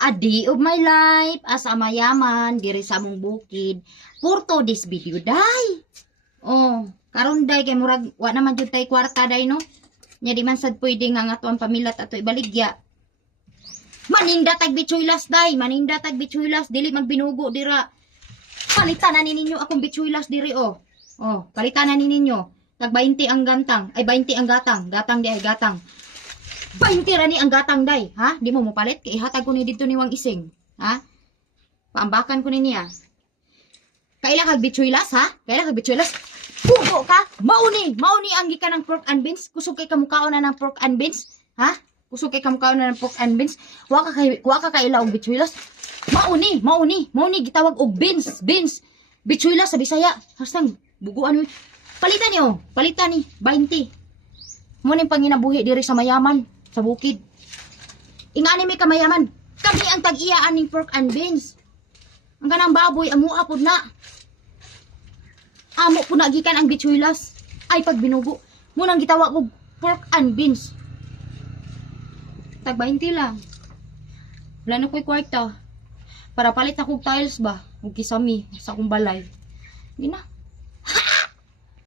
a day of my life as a mayaman diri sa among bukid. For to this video day. Oh karon day kay murag wa naman jud tay kwarta day no? Nya di man sad pwede nga nga tuang pamilat ato ibaligya maninda tag bichuilas day. Maninda tag bichuilas dili magbinugo dira. Palitan na ni ninyo akong bichuilas diri oh. Oh palitan na ni ninyo. Tag 20 ang gantang ay 20 ang gatang. Gatang di ay gatang 20 ra ni ang gatang day, ha? Di mo mo palit kay ihatag ko ni dito ni Wang Ising, ha? Paambakan ko ni niya. Kaila kag bitsuilas, ha? Kaila kag bitsuilas. Pugo ka. Mauni, mauni ang gikan ng pork and beans. Kusog kay kamukhaon na ng pork and beans, ha? Kusog kay kamukhaon na ng pork and beans. Wa ka kay wa ka kaila og bitsuilas. Mauni, mauni, mauni gitawag og beans, beans. Bitsuilas sa Bisaya. Hastang buguan mo. Palitan niyo, palitan ni 20. Mo ning panginabuhi diri sa mayaman, sa bukid. Ingani may kamayaman. Kami ang tag-iyaan ning pork and beans. Ang kanang baboy amo apod na. Amo po na ang bitsuilas. Ay pag binugo, mo nang gitawag og pork and beans. Tag 20 lang. Wala na ko'y kwarta. Para palit ako og tiles ba? Ug kisami sa akong balay. Di na.